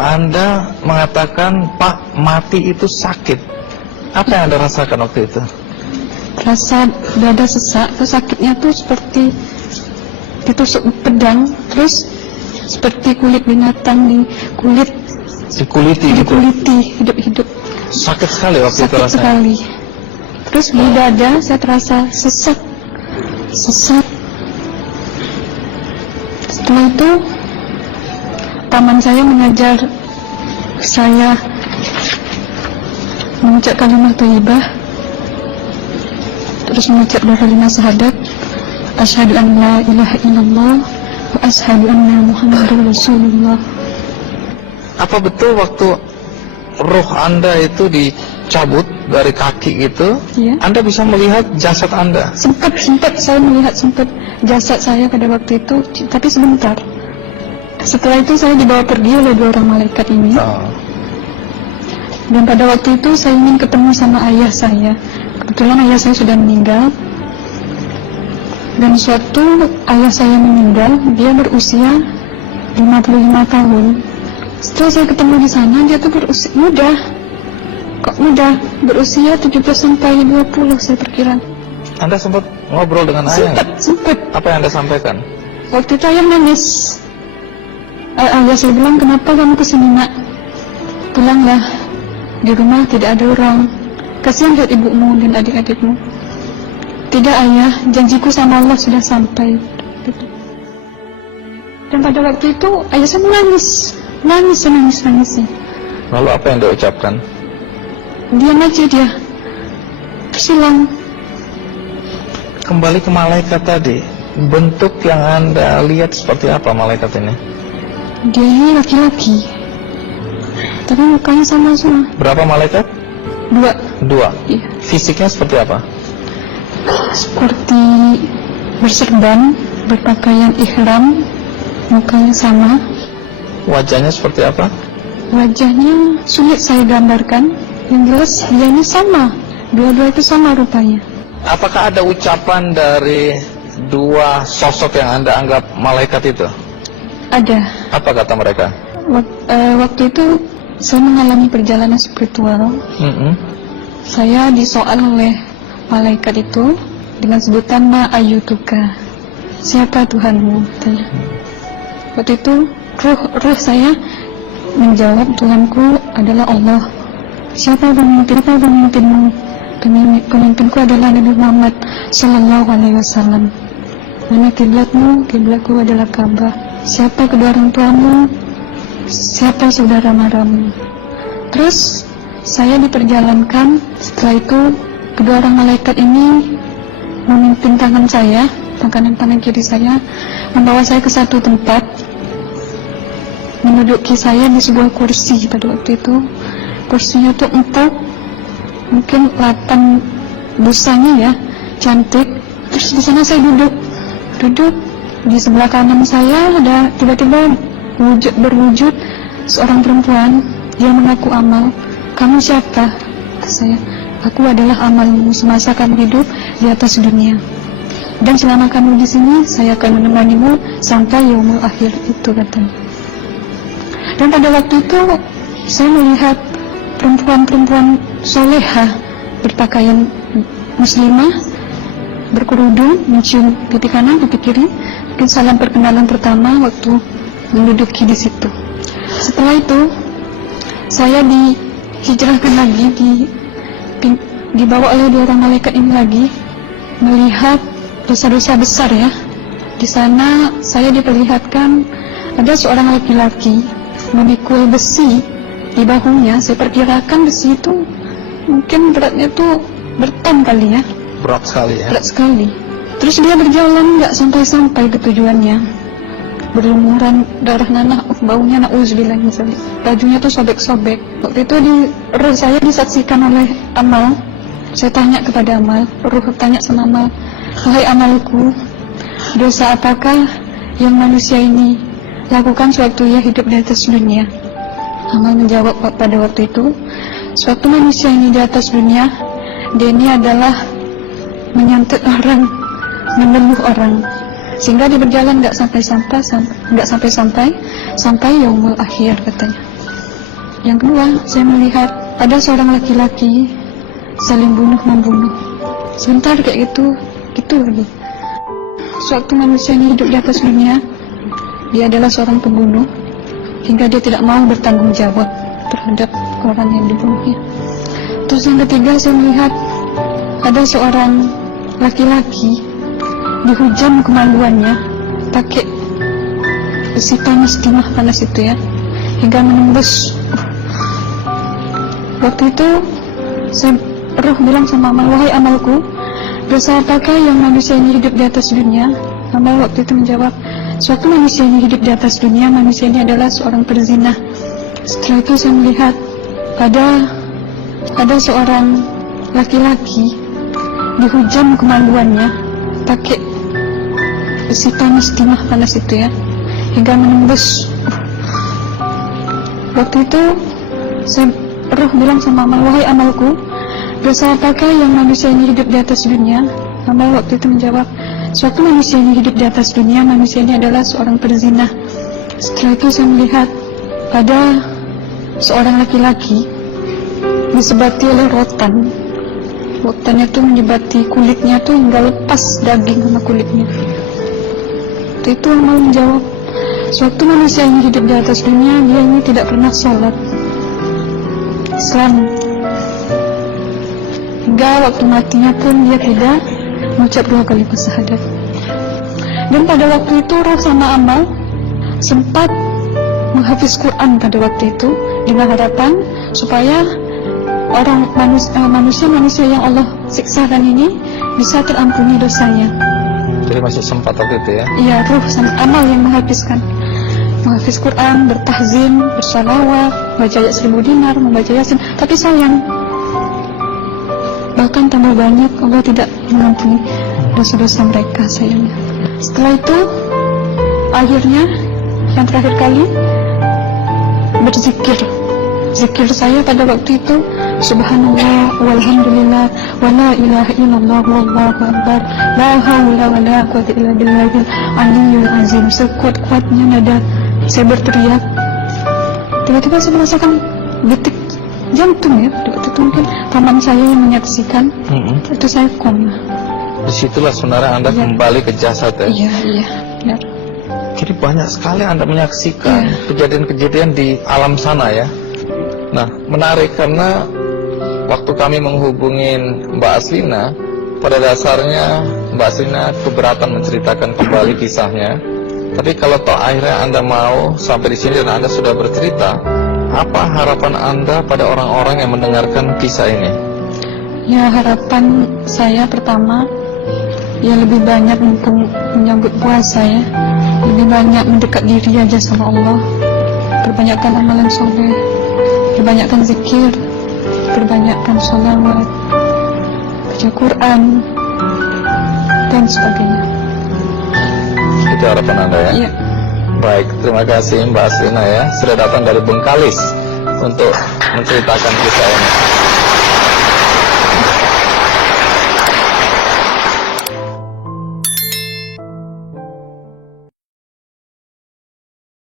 Anda mengatakan Pak mati itu sakit, apa yang Anda rasakan waktu itu? Rasa dada sesak, terus sakitnya tuh seperti ditusuk pedang, terus seperti kulit binatang Dikuliti gitu? dikuliti hidup-hidup. Sakit sekali waktu itu Sakit rasanya? sekali. Terus di dada saya terasa sesak. Setelah itu paman saya mengajar saya mengucap kalimat thayyibah, terus mengucap doa 5 syahadat, asyhadu an la ilaha illallah wa asyhadu anna muhammadar rasulullah. Apa betul waktu roh Anda itu dicabut dari kaki itu, Iya. Anda bisa melihat jasad Anda? Sempat saya melihat jasad saya pada waktu itu, tapi sebentar. Setelah itu saya dibawa pergi oleh 2 orang malaikat ini. Dan pada waktu itu saya ingin ketemu sama ayah saya. Kebetulan ayah saya sudah meninggal. Dan suatu ayah saya meninggal, dia berusia 55 tahun. Setelah saya ketemu di sana, dia tuh berusia muda. Kok muda? Berusia 17-20 saya perkira. Anda sempat ngobrol dengan ayah? Sempat. Apa yang Anda sampaikan? Waktu itu ayah nangis. Ayah saya bilang, kenapa kamu kesini nak? Pulanglah, di rumah tidak ada orang. Kasihan lihat ibumu dan adik-adikmu. Tidak ayah, janjiku sama Allah sudah sampai. Dan pada waktu itu ayah saya menangis. Nangis. Lalu apa yang dia ucapkan? Diam aja dia. Terus hilang. Kembali ke malaikat tadi, bentuk yang Anda lihat seperti apa malaikat ini? Dia ini laki-laki, tapi mukanya sama semua. Berapa malaikat? 2. Iya. Fisiknya seperti apa? Seperti berserban, berpakaian ihram, mukanya sama. Wajahnya seperti apa? Wajahnya sulit saya gambarkan. Yang jelas dia ini sama. Dua-dua itu sama rupanya. Apakah ada ucapan dari 2 sosok yang Anda anggap malaikat itu? Ada. Apa kata mereka? Waktu itu saya mengalami perjalanan spiritual. Saya disoal oleh malaikat itu dengan sebutan ma ayyutuka, siapa Tuhanmu? Waktu itu roh saya menjawab, Tuhanku adalah Allah. Siapa pemimpinmu? Pemimpinku adalah Nabi Muhammad Sallallahu Alaihi Wasallam. Mana kiblatmu? Kiblatku adalah Ka'bah. Siapa kedua orang tuamu? Siapa saudara maramu? Terus saya diperjalankan. Setelah itu kedua orang malaikat ini memimpin tangan saya, tangan kiri saya, membawa saya ke satu tempat, menduduki saya di sebuah kursi. Pada waktu itu kursinya tuh empuk, mungkin 8 busanya ya, cantik. Terus di sana saya duduk di sebelah kanan saya ada tiba-tiba berwujud seorang perempuan. Dia mengaku amal. Kamu siapa? Saya, aku adalah amalmu semasa kamu hidup di atas dunia. Dan selama kamu di sini, saya akan menemanimu sampai yaumul akhir, itu katanya. Dan pada waktu itu saya melihat perempuan-perempuan solehah berpakaian muslimah, berkerudung, mencium pipi kanan, pipi kiri. Mungkin salam perkenalan pertama waktu menduduki di situ. Setelah itu saya dihijrahkan lagi, dibawa oleh 2 orang malaikat ini lagi, melihat dosa-dosa besar ya. Di sana saya diperlihatkan ada seorang laki-laki memikul besi di bahunya. Saya perkirakan besi itu mungkin beratnya tuh berton kali ya. Berat sekali ya? Berat sekali. Terus dia berjalan nggak sampai ke tujuannya, berlumuran darah nanah, baunya na'udzubillah misalnya. Bajunya tuh sobek-sobek. Waktu itu roh saya disaksikan oleh Amal. Saya tanya kepada Amal, roh tanya sama Amal, wahai amalku, dosa apakah yang manusia ini lakukan sewaktu ia hidup di atas dunia? Amal menjawab pada waktu itu, suatu manusia ini di atas dunia, dia ini adalah menyantet orang, meneluh orang, sehingga dia berjalan nggak sampai yaumul akhir katanya. Yang kedua, saya melihat ada seorang laki-laki saling bunuh-membunuh. Sebentar kayak gitu lagi. Sewaktu manusia ini hidup di atas dunia, dia adalah seorang pembunuh, hingga dia tidak mau bertanggung jawab terhadap orang yang dibunuhnya. Terus yang ketiga, saya melihat ada seorang laki-laki dihujam kemaluannya pakai besi panas, timah panas itu ya, hingga menembus. Waktu itu saya roh bilang sama amal, wahai amalku, dosa apakah yang manusia ini hidup di atas dunia? Amal waktu itu menjawab, suatu manusia ini hidup di atas dunia, manusia ini adalah seorang perzina. Setelah itu saya melihat ada seorang laki-laki dihujam kemaluannya pakai besi panas, timah panas itu ya, hingga menembus. Waktu itu saya roh bilang sama amal, wahai amalku, dosa apakah yang manusia ini hidup di atas dunia? Amal waktu itu menjawab, suatu manusia ini hidup di atas dunia, manusia ini adalah seorang perzina. Setelah itu saya melihat ada seorang laki-laki disebati oleh rotan. Rotannya itu menyebati kulitnya tuh hingga lepas daging sama kulitnya. Itu amal menjawab, suatu manusia ini hidup di atas dunia, dia ini tidak pernah sholat Islam, hingga waktu matinya pun dia tidak mengucap 2 kali syahadat. Dan pada waktu itu roh sama amal sempat menghafiz Quran pada waktu itu dengan harapan supaya orang manusia yang Allah siksakan ini bisa terampuni dosanya. Jadi masih sempat waktu itu ya? Iya, roh sama amal yang menghafiz Quran, bertahzim, bersalawat, baca ayat 1000 dinar, membaca yasin. Tapi sayang, bahkan tambah banyak, Allah tidak mengampuni dosa-dosa mereka sayangnya. Setelah itu, akhirnya yang terakhir kali berzikir. Zikir saya pada waktu itu, subhanallah, walhamdulillah, wala ilaha illallah, wallahu akbar, la hawla wala quwwata illa billahil aliyyil azim. Sekuat-kuatnya nada saya berteriak, tiba-tiba saya merasakan detik jantung ya. Waktu itu mungkin paman saya yang menyaksikan. Itu saya koma. Disitulah sebenarnya Anda kembali ke jasad ya? Iya, benar. Jadi banyak sekali Anda menyaksikan kejadian-kejadian di alam sana ya. Nah, menarik karena waktu kami menghubungin Mbak Aslina, pada dasarnya Mbak Aslina keberatan menceritakan kembali kisahnya. Tapi kalau toh akhirnya Anda mau sampai di sini dan Anda sudah bercerita, apa harapan Anda pada orang-orang yang mendengarkan kisah ini? Ya, harapan saya pertama, ya lebih banyak menyambut puasa ya, lebih banyak mendekat diri aja sama Allah, perbanyakkan amalan soleh, perbanyakkan zikir, perbanyakkan sholawat, baca Quran, dan sebagainya. Itu harapan Anda ya? Iya. Baik, terima kasih Mbak Aslina ya, sudah datang dari Bengkalis untuk menceritakan kisah ini.